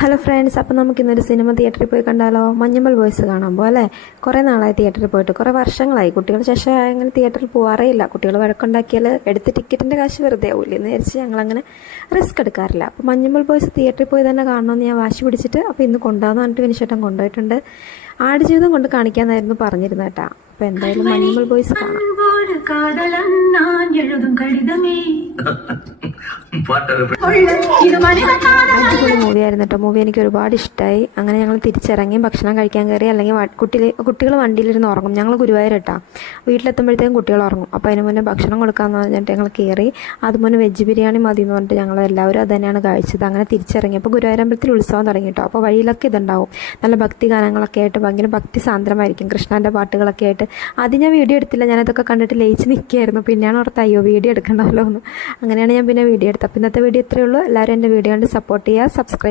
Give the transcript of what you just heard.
Hello friends, അപ്പോൾ നമുക്കിന്നൊരു cinema തിയേറ്ററിൽ പോയി കണ്ടാലോ? മഞ്ഞുമൽ ബോയ്സ് കാണാൻ പോകും അല്ലേ? കുറേ നാളായി തിയേറ്ററിൽ പോയിട്ട്, കുറേ വർഷങ്ങളായി. കുട്ടികൾ ശേഷം അങ്ങനെ തിയേറ്ററിൽ പോകാറേ ഇല്ല. കുട്ടികൾ വഴക്കുണ്ടാക്കിയാൽ എടുത്ത് ടിക്കറ്റിൻ്റെ കാശ് വെറുതെ ആവില്ലേ എന്ന് വിചാരിച്ച് ഞങ്ങളങ്ങനെ റിസ്ക് എടുക്കാറില്ല. അപ്പോൾ മഞ്ഞുമൽ ബോയ്സ് തിയേറ്ററിൽ പോയി തന്നെ കാണണമെന്ന് ഞാൻ വാശി പിടിച്ചിട്ട് അപ്പോൾ ഇന്ന് കൊണ്ടുപോകാമെന്ന് പറഞ്ഞിട്ട് വിനിശേട്ടൻ കൊണ്ടുപോയിട്ടുണ്ട്. ആടുജീവിതം കൊണ്ട് കാണിക്കാമെന്നായിരുന്നു പറഞ്ഞിരുന്നത് കേട്ടോ. അപ്പോൾ എന്തായാലും മഞ്ഞുമൽ ബോയ്സ് കാണാം. അടിപൊളി മൂവിയായിരുന്നു കേട്ടോ. മൂവി എനിക്ക് ഒരുപാട് ഇഷ്ടമായി. അങ്ങനെ ഞങ്ങൾ തിരിച്ചിറങ്ങി ഭക്ഷണം കഴിക്കാൻ കയറി. അല്ലെങ്കിൽ കുട്ടികൾ വണ്ടിയിലിരുന്ന് ഉറങ്ങും. ഞങ്ങൾ ഗുരുവായൂരട്ടാ. വീട്ടിലെത്തുമ്പോഴത്തേക്കും കുട്ടികൾ ഉറങ്ങും. അപ്പോൾ അതിന് മുന്നേ ഭക്ഷണം കൊടുക്കാമെന്ന് പറഞ്ഞിട്ട് ഞങ്ങൾ കയറി. അതുപോലെ വെജ് ബിരിയാണി മതി എന്ന് പറഞ്ഞിട്ട് ഞങ്ങൾ എല്ലാവരും അത് തന്നെയാണ് കഴിച്ചത്. അങ്ങനെ തിരിച്ചിറങ്ങി. അപ്പോൾ ഗുരുവായൂരമ്പലത്തിൽ ഉത്സവം തുടങ്ങി കേട്ടോ. അപ്പോൾ വഴിയിലൊക്കെ ഇതുണ്ടാവും. നല്ല ഭക്തി ഗാനങ്ങളൊക്കെ ആയിട്ട് ഭയങ്കര ഭക്തി സാന്ദ്രമായിരിക്കും. കൃഷ്ണൻ്റെ പാട്ടുകളൊക്കെ ആയിട്ട്. അത് ഞാൻ വീഡിയോ എടുത്തില്ല. ഞാനതൊക്കെ കണ്ടിട്ട് ലയിച്ച് നിൽക്കുകയായിരുന്നു. പിന്നെയാണ് ഓർത്ത് അയ്യോ വീഡിയോ എടുക്കണ്ടല്ലോ എന്ന്. അങ്ങനെയാണ് ഞാൻ പിന്നെ വീഡിയോ എടുത്തത്. അപ്പോൾ ഇന്നത്തെ വീഡിയോ ഇത്രയേ ഉള്ളൂ. എല്ലാവരും എൻ്റെ വീഡിയോ കണ്ട് സപ്പോർട്ട് ചെയ്യുക, സബ്സ്ക്രൈബ്